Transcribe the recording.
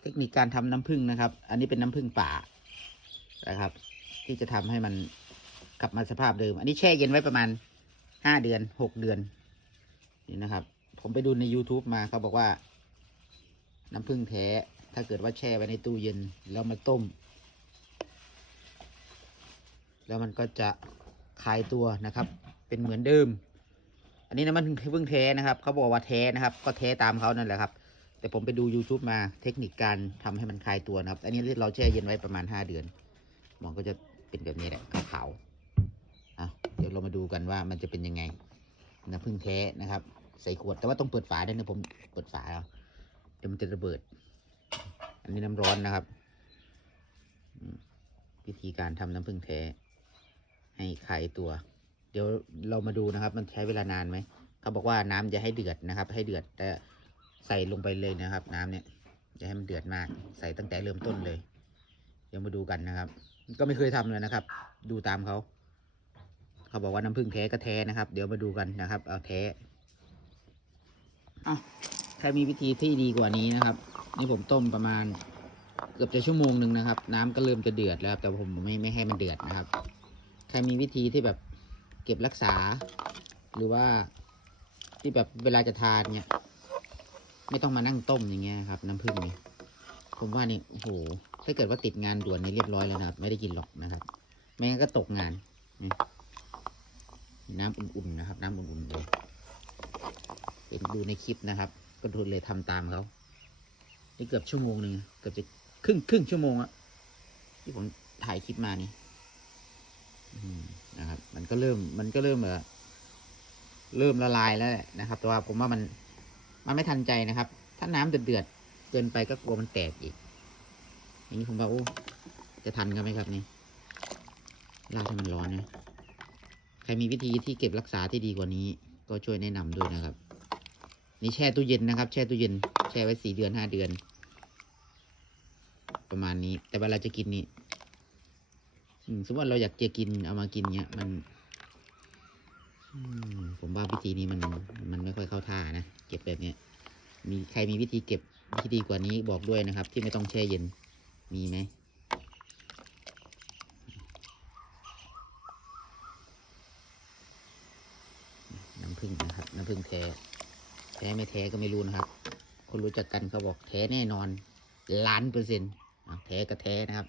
เทคนิคการทำน้ำผึ้งนะครับ อันนี้เป็นน้ำผึ้งป่านะครับ ที่จะทำให้มันกลับมาสภาพเดิม อันนี้แช่เย็นไว้ประมาณห้าเดือนหกเดือน นี่นะครับ ผมไปดูใน YouTube มาเขาบอกว่า น้ำผึ้งแท้ ถ้าเกิดว่าแช่ไว้ในตู้เย็นแล้วมาต้ม แล้วมันก็จะคลายตัวนะครับ เป็นเหมือนเดิม อันนี้น้ำมันผึ้งแท้นะครับ เขาบอกว่าแท้นะครับ ก็แท้ตามเขานั่นแหละครับ แต่ผมไปดู YouTube มาเทคนิคการทำให้มันคลายตัวนะครับ อันนี้เราแช่เย็นไว้ประมาณ 5 เดือน มันก็จะเป็นแบบนี้แหละขาวๆอะเดี๋ยวเรามาดูกันว่ามันจะเป็นยังไงน้ำผึ้งแท้นะครับ ใส่ขวดแต่ว่าต้องเปิดฝาด้วยนะผมเปิดฝาแล้วเดี๋ยวมันจะระเบิด อันนี้น้ำร้อนนะครับวิธีการทำน้ำผึ้งแท้ ให้คลายตัว เดี๋ยวเรามาดูนะครับ มันใช้เวลานานไหมเขาบอกว่าน้ำจะให้เดือดนะครับ ให้เดือดแต่ ใส่ลงไปเลยนะครับ น้ำเนี่ยจะให้มันเดือดมาก ใส่ตั้งแต่เริ่มต้นเลย เดี๋ยวมาดูกันนะครับ ก็ไม่เคยทำเลยนะครับ ดูตามเขา เขาบอกว่าน้ำผึ้งแท้ก็แท้นะครับ เดี๋ยวมาดูกันนะครับ เอาแท้อะใครมีวิธีที่ดีกว่านี้นะครับ นี่ผมต้มประมาณเกือบจะชั่วโมงหนึ่งนะครับ น้ำก็เริ่มจะเดือดแล้วแต่ผมไม่ไม่ให้มันเดือดนะครับ ใครมีวิธีที่แบบเก็บรักษา หรือว่าที่แบบเวลาจะทานเนี่ย ไม่ต้องมานั่งต้มอย่างเงี้ยครับ น้ำผึ้งนี่ผมว่านี่โอ้โหถ้าเกิดว่าติดงานด่วนนี่เรียบร้อยแล้วนะครับ ไม่ได้กินหรอกนะครับ ไม่งั้นก็ตกงานนี่น้ำอุ่นๆนะครับ น้ำอุ่นๆเลยเห็นดูในคลิปนะครับ ก็ดูเลยทำตามเขานี่เกือบชั่วโมงหนึ่งเกือบจะครึ่งครึ่งชั่วโมงอะที่ผมถ่ายคลิปมานี่นะครับ มันก็เริ่มมันก็เริ่มแบบเริ่มละลายแล้วแหละนะครับ แต่ว่าผมว่ามัน มันไม่ทันใจนะครับ ถ้าน้ำเดือดๆเกินไปก็กลัวมันแตกอีก อย่างนี้ผมว่าโอ้จะทันกันไหมครับนี่ลาดให้มันร้อนนะใครมีวิธีที่เก็บรักษาที่ดีกว่านี้ ก็ช่วยแนะนำด้วยนะครับ นี่แช่ตู้เย็นนะครับ แช่ตู้เย็น แช่ไว้สี่เดือนห้าเดือน ประมาณนี้ แต่เวลาจะกินนี่สมมติว่าเราอยากจะกินเอามากินเนี้ยมัน อืม ผมว่าวิธีนี้มันมันไม่ค่อยเข้าท่านะ เก็บแบบเนี้ย มีใครมีวิธีเก็บที่ดีกว่านี้บอกด้วยนะครับ ที่ไม่ต้องแช่เย็นมีไหมน้ำผึ้งนะครับ น้ำผึ้งแท้แท้ไม่แท้ก็ไม่รู้นะครับ คนรู้จักกันเขาบอกแท้แน่นอนล้านเปอร์เซ็นต์แท้ก็แท้นะครับ